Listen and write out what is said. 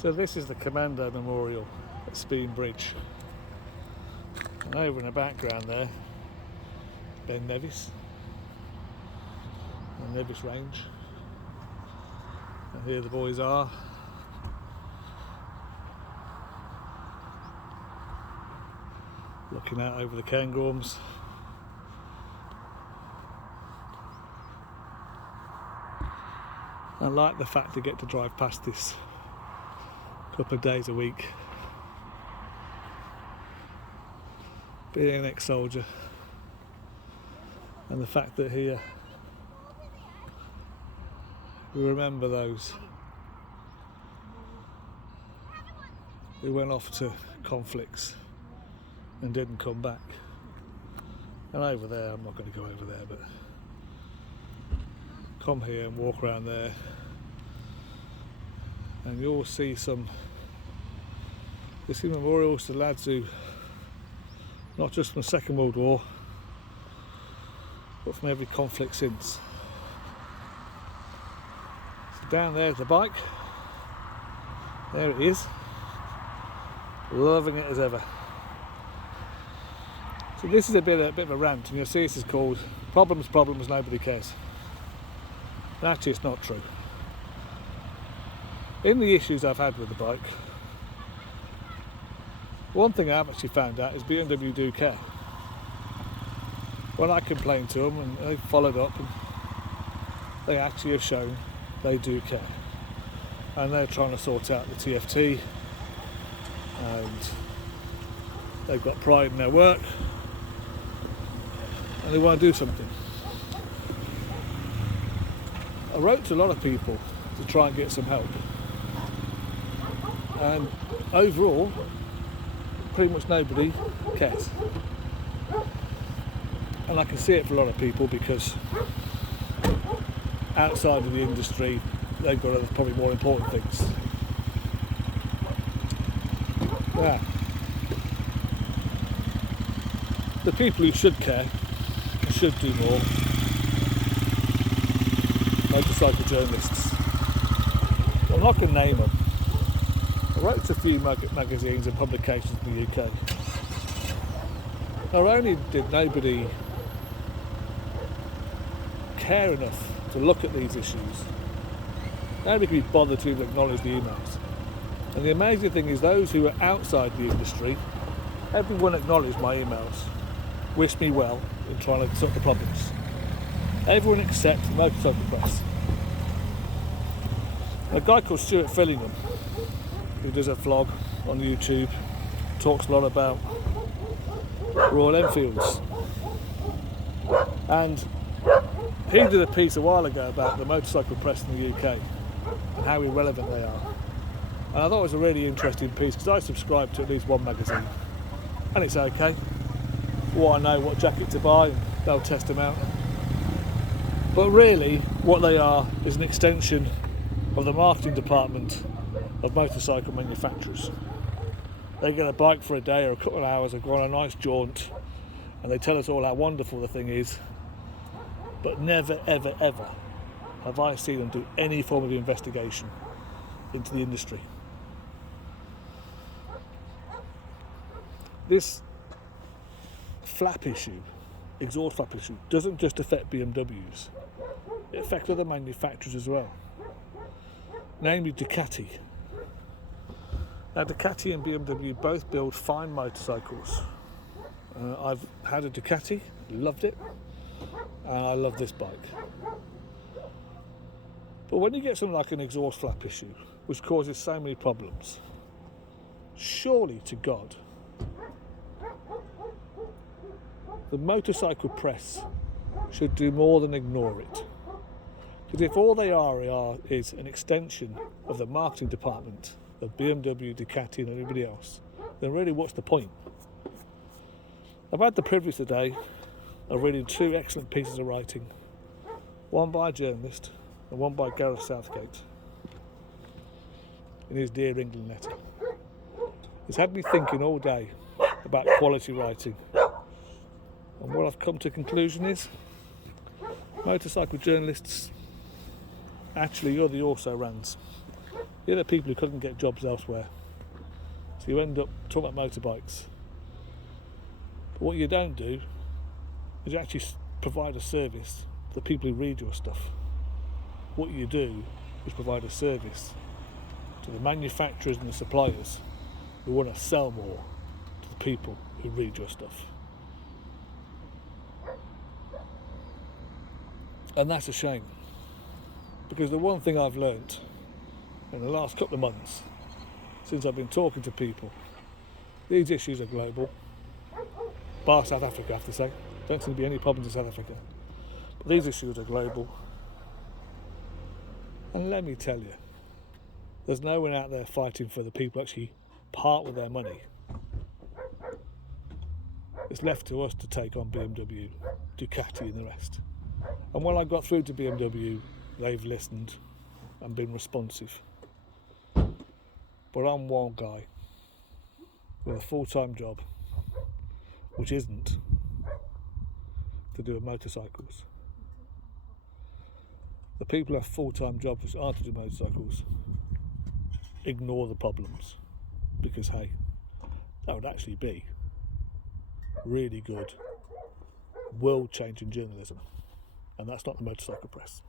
So this is the Commando Memorial at Speen Bridge, and over in the background there, Ben Nevis, the Nevis Range, and here the boys are. Looking out over the Cairngorms. I like the fact they get to drive past this a couple of days a week. Being an ex-soldier, and the fact that here we remember those who went off to conflicts and didn't come back. And over there, I'm not going to go over there, but come here and walk around there and you'll see memorials to lads who, not just from the Second World War, but from every conflict since. So down there's the bike, there it is, loving it as ever. So this is a bit of a rant, and you'll see this is called Problems, Nobody Cares. And actually it's not true. In the issues I've had with the bike, one thing I've actually found out is BMW do care. When I complained to them and they followed up, and they actually have shown they do care. And they're trying to sort out the TFT, and they've got pride in their work, and they want to do something. I wrote to a lot of people to try and get some help, and overall pretty much nobody cares, and I can see it for a lot of people because outside of the industry they've got other probably more important things. Yeah. The people who should care should do more. Motorcycle journalists. I'm not going to name them. I wrote to a few magazines and publications in the UK. Not only did nobody care enough to look at these issues, nobody could be bothered to even acknowledge the emails. And the amazing thing is those who are outside the industry, everyone acknowledged my emails, wished me well in trying to sort the problems. Everyone except the motorcycle press. A guy called Stuart Fillingham, who does a vlog on YouTube, talks a lot about Royal Enfields, and he did a piece a while ago about the motorcycle press in the UK and how irrelevant they are, and I thought it was a really interesting piece because I subscribe to at least one magazine, and it's okay. Well, I know what jacket to buy and they'll test them out, but really what they are is an extension of the marketing department of motorcycle manufacturers. They get a bike for a day or a couple of hours, they go on a nice jaunt and they tell us all how wonderful the thing is, but never ever ever have I seen them do any form of investigation into the industry. This flap issue, exhaust flap issue, doesn't just affect BMWs, it affects other manufacturers as well, namely Ducati. Now Ducati and BMW both build fine motorcycles. I've had a Ducati, loved it, and I love this bike. But when you get something like an exhaust flap issue, which causes so many problems, surely to God, the motorcycle press should do more than ignore it. Because if all they are is an extension of the marketing department of BMW, Ducati and everybody else, then really what's the point? I've had the privilege today of reading two excellent pieces of writing, one by a journalist and one by Gareth Southgate in his Dear England letter. It's had me thinking all day about quality writing, and what I've come to a conclusion is motorcycle journalists, actually you're the also-rans. You're the people who couldn't get jobs elsewhere. So you end up talking about motorbikes. But what you don't do is you actually provide a service to the people who read your stuff. What you do is provide a service to the manufacturers and the suppliers who want to sell more to the people who read your stuff. And that's a shame. Because the one thing I've learnt in the last couple of months, since I've been talking to people, these issues are global. Bar South Africa, I have to say. Don't seem to be any problems in South Africa. But these issues are global. And let me tell you, there's no one out there fighting for the people who actually part with their money. It's left to us to take on BMW, Ducati and the rest. And when I got through to BMW, they've listened and been responsive. But I'm one guy with a full-time job, which isn't to do with motorcycles. The people who have full-time jobs which aren't to do motorcycles ignore the problems, because hey, that would actually be really good, world-changing journalism, and that's not the motorcycle press.